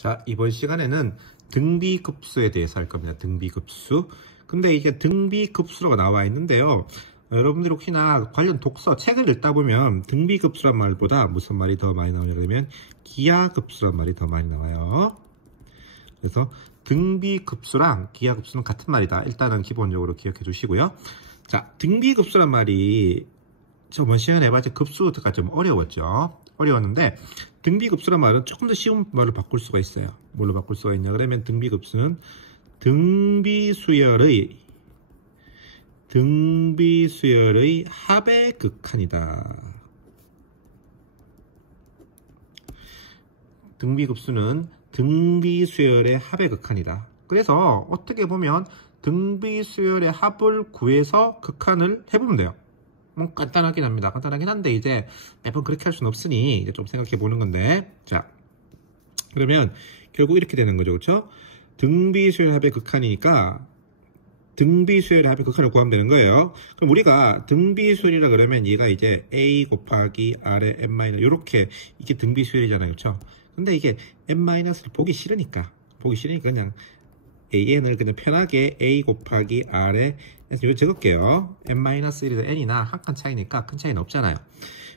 자, 이번 시간에는 등비급수에 대해서 할 겁니다. 등비급수. 근데 이게 등비급수라고 나와 있는데요. 여러분들 혹시나 관련 독서, 책을 읽다 보면 등비급수란 말보다 무슨 말이 더 많이 나오냐 그러면 기하급수란 말이 더 많이 나와요. 그래서 등비급수랑 기하급수는 같은 말이다. 일단은 기본적으로 기억해 두시고요. 자, 등비급수란 말이 저번 시간에 해봤자 급수가 좀 어려웠죠. 어려웠는데 등비급수란 말은 조금 더 쉬운 말로 바꿀 수가 있어요. 뭘로 바꿀 수가 있냐 그러면 등비급수는 등비수열의 합의 극한이다. 등비급수는 등비수열의 합의 극한이다. 그래서 어떻게 보면 등비수열의 합을 구해서 극한을 해보면 돼요. 간단하긴 합니다. 간단하긴 한데 이제 매번 그렇게 할 수는 없으니 이제 좀 생각해 보는 건데, 자 그러면 결국 이렇게 되는 거죠, 그렇죠? 등비수열 합의 극한이니까 등비수열 합의 극한을 구하면 되는 거예요. 그럼 우리가 등비수열이라 그러면 얘가 이제 a 곱하기 r의 n 이렇게 이게 등비수열이잖아요, 그렇죠? 근데 이게 n-를 보기 싫으니까 그냥 an을 그냥 편하게 a 곱하기 r에 이거 적을게요. n-1에서 n이나 한 칸 차이니까 큰 차이는 없잖아요.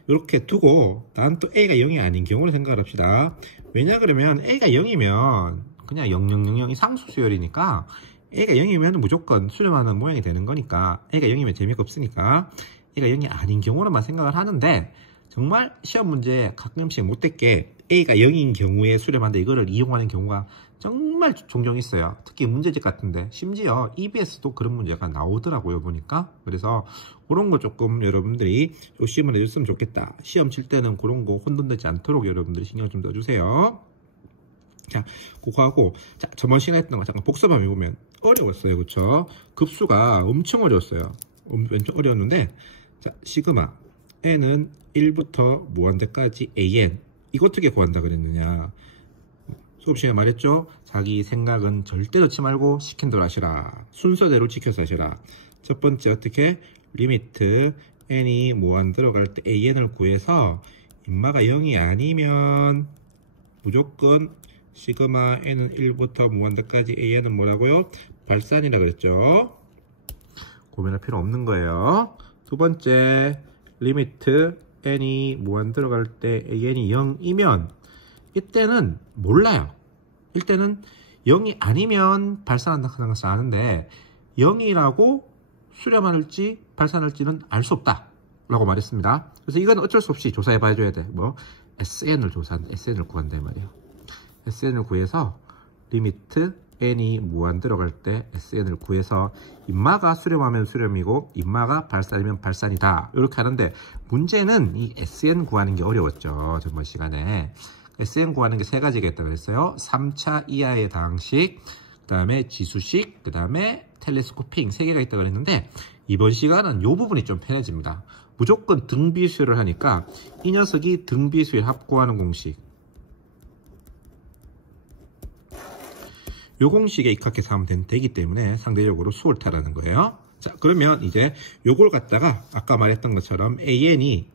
이렇게 두고 난 또 a가 0이 아닌 경우를 생각을 합시다. 왜냐 그러면 a가 0이면 그냥 0000이 상수 수열이니까 a가 0이면 무조건 수렴하는 모양이 되는 거니까 a가 0이면 재미가 없으니까 a가 0이 아닌 경우로만 생각을 하는데, 정말 시험 문제 가끔씩 못됐게 a가 0인 경우에 수렴한다 이거를 이용하는 경우가 정말 종종 있어요. 특히 문제집 같은데 심지어 EBS도 그런 문제가 나오더라고요, 보니까. 그래서 그런 거 조금 여러분들이 조심을 해줬으면 좋겠다. 시험 칠 때는 그런 거 혼돈되지 않도록 여러분들이 신경 좀 써주세요. 자, 그거 하고, 자, 저번 시간에 했던 거 잠깐 복습하면 보면 어려웠어요, 그쵸? 급수가 엄청 어려웠어요. 엄청 어려웠는데, 자, 시그마 n은 1부터 무한대까지 an, 이거 어떻게 구한다 그랬느냐? 수업 시간에 말했죠? 자기 생각은 절대 넣지 말고 시킨 대로 하시라. 순서대로 지켜서 하시라. 첫 번째 어떻게? 리미트 n이 무한 들어갈 때 an을 구해서 인마가 0이 아니면 무조건 시그마 n은 1부터 무한대까지 an은 뭐라고요? 발산이라 그랬죠? 고민할 필요 없는 거예요. 두 번째 리미트 n이 무한 들어갈 때 an이 0이면 이때는 몰라요. 이때는 0이 아니면 발산한다는 것을 아는데 0이라고 수렴할지 발산할지는 알 수 없다 라고 말했습니다. 그래서 이건 어쩔 수 없이 조사해 봐줘야 돼. 뭐 SN을 구한다 이 말이에요. SN을 구해서 리미트 n이 무한 들어갈 때 SN을 구해서 인마가 수렴하면 수렴이고 인마가 발산이면 발산이다 이렇게 하는데, 문제는 이 SN 구하는 게 어려웠죠. 저번 시간에 SN 구하는 게 세 가지가 있다고 했어요. 3차 이하의 다항식, 그 다음에 지수식, 그 다음에 텔레스코핑, 세 개가 있다고 했는데 이번 시간은 이 부분이 좀 편해집니다. 무조건 등비수열을 하니까 이 녀석이 등비수열 합 구하는 공식, 요 공식에 입각해서 하면 되기 때문에 상대적으로 수월하다는 거예요. 자, 그러면 이제 요걸 갖다가 아까 말했던 것처럼 an이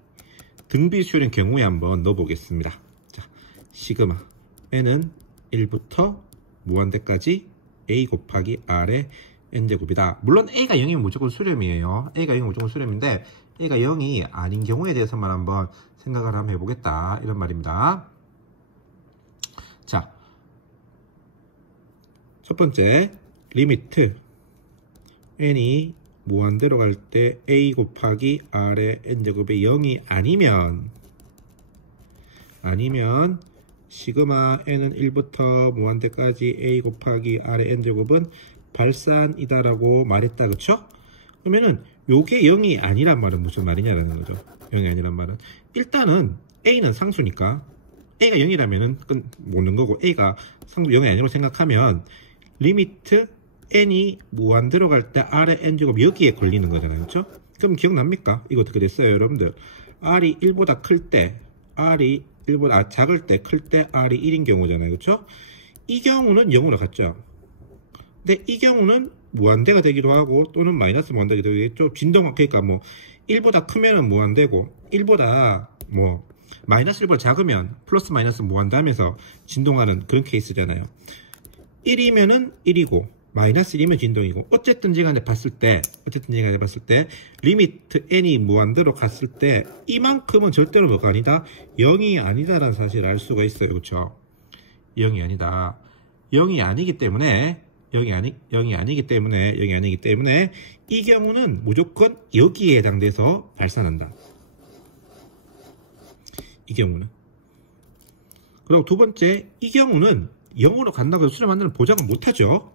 등비수열인 경우에 한번 넣어보겠습니다. 자, 시그마 n은 1부터 무한대까지 a 곱하기 r의 n제곱이다. 물론 a가 0이면 무조건 수렴이에요. a가 0이면 무조건 수렴인데 a가 0이 아닌 경우에 대해서만 한번 생각을 한번 해보겠다 이런 말입니다. 자, 첫 번째 리미트 n이 무한대로 갈 때 a 곱하기 r의 n제곱이 0이 아니면 시그마 n은 1부터 무한대까지 a 곱하기 r의 n제곱은 발산이다 라고 말했다, 그쵸? 그러면은 요게 0이 아니란 말은 무슨 말이냐라는 거죠. 0이 아니란 말은 일단은 a는 상수니까 a가 0이라면은 모르는 거고, a가 상수 0이 아니라고 생각하면 리미트 n이 무한 들어갈 때 r의 n제곱 여기에 걸리는 거잖아요, 그렇죠? 그럼 기억납니까? 이거 어떻게 됐어요, 여러분들? r이 1보다 클 때, r이 1보다 작을 때, 클 때 r이 1인 경우잖아요, 그렇죠? 이 경우는 0으로 갔죠. 근데 이 경우는 무한대가 되기도 하고 또는 마이너스 무한대가 되기도 하겠죠. 진동학, 그러니까 뭐 1보다 크면은 무한대고 1보다 뭐 마이너스 1보다 작으면 플러스 마이너스 무한다면서 진동하는 그런 케이스잖아요. 1이면은 1이고 마이너스 1이면 진동이고 어쨌든지 간에 봤을 때 리미트 n이 무한대로 갔을 때 이만큼은 절대로 뭐가 아니다? 0이 아니다라는 사실을 알 수가 있어요. 그렇죠? 0이 아니다. 0이 아니기 때문에 이 경우는 무조건 여기에 해당돼서 발산한다. 이 경우는. 그리고 두 번째, 이 경우는 0으로 간다고 해서 수렴 안되는 보장은 못하죠.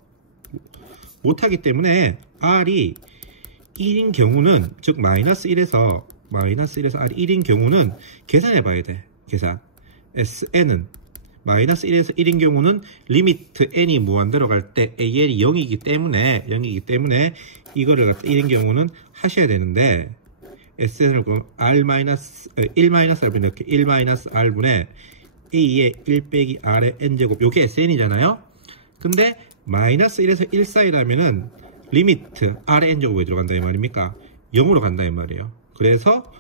못하기 때문에 R이 1인 경우는, 즉 마이너스 1에서 R이 1인 경우는 계산해 봐야 돼. 계산. SN은 마이너스 1에서 1인 경우는 리미트 n이 무한대로 갈 때 AN이 0이기 때문에 이거를 갖다 1인 경우는 하셔야 되는데, SN을 1-R분의 이렇게 1-R분의 A의 1 빼기 R의 N제곱, 요게 SN이잖아요. 근데 마이너스 1에서 1 사이라면은 리미트 R의 N제곱에 들어간다 이 말입니까? 0으로 간다 이 말이에요. 그래서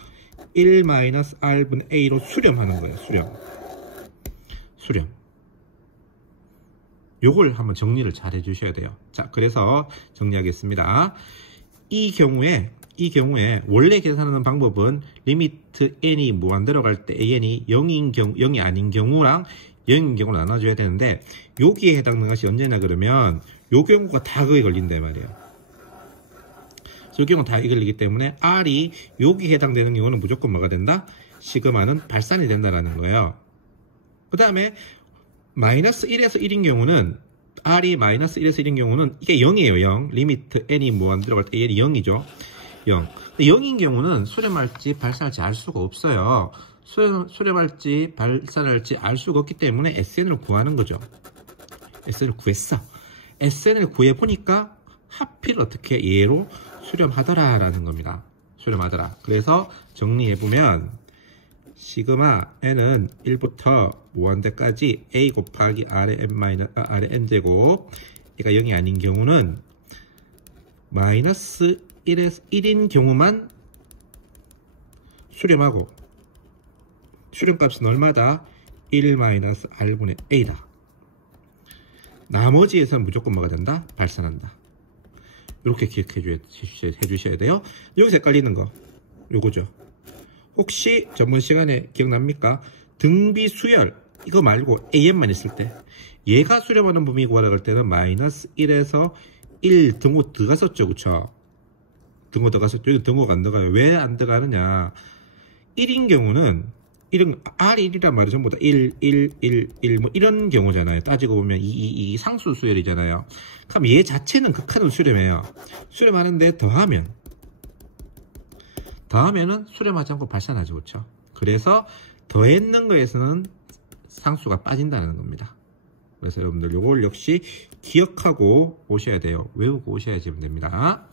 1-R분의 A로 수렴하는 거예요. 수렴. 요걸 한번 정리를 잘 해주셔야 돼요. 자, 그래서 정리하겠습니다. 이 경우에 원래 계산하는 방법은 리미트 n이 무한대로 갈 때 an이 0이 아닌 경우랑 0인 경우로 나눠줘야 되는데, 여기에 해당하는 것이 언제나 그러면 요 경우가 다 그에 걸린단 말이에요. 요 경우가 다 이게 걸리기 때문에 R이 여기에 해당되는 경우는 무조건 뭐가 된다? 시그마는 발산이 된다라는 거예요. 그 다음에 마이너스 1에서 1인 경우는, R이 마이너스 1에서 1인 경우는 이게 0이에요. 0. 리미트 n이 무한대로 갈 때 n이 0이죠. 0. 0인 경우는 수렴할지 발산할지 알 수가 없어요. 수렴할지 발산할지 알 수가 없기 때문에 SN을 구하는 거죠. SN을 구했어. SN을 구해보니까 하필 어떻게 얘로 수렴하더라 라는 겁니다. 수렴하더라. 그래서 정리해보면 시그마 n은 1부터 무한대까지 a 곱하기 r의 n제곱, 얘가 0이 아닌 경우는 마이너스 1에서 1인 경우만 수렴하고, 수렴값은 얼마다? 1-R분의 A다. 나머지에서는 무조건 뭐가 된다? 발산한다. 이렇게 기억해 주셔야 돼요. 여기서 헷갈리는 거 요거죠. 혹시 전번 시간에 기억납니까? 등비 수열 이거 말고 AN만 있을 때 얘가 수렴하는 범위 구하라고 할 때는 마이너스 1에서 1 등호 들어갔었죠. 그쵸? 등호 들어갔었죠. 여기 등호가 안 들어가요. 왜 안 들어가느냐? 1인 경우는 R이 1이란 말이 전부 다 1 뭐 이런 경우잖아요. 따지고 보면 이 상수 수열이잖아요. 그럼 얘 자체는 극한으로 수렴해요. 수렴하는데 더하면은 수렴하지 않고 발산하죠. 그렇죠? 그래서 더했는 거에서는 상수가 빠진다는 겁니다. 그래서 여러분들 이걸 역시 기억하고 오셔야 돼요. 외우고 오셔야 됩니다.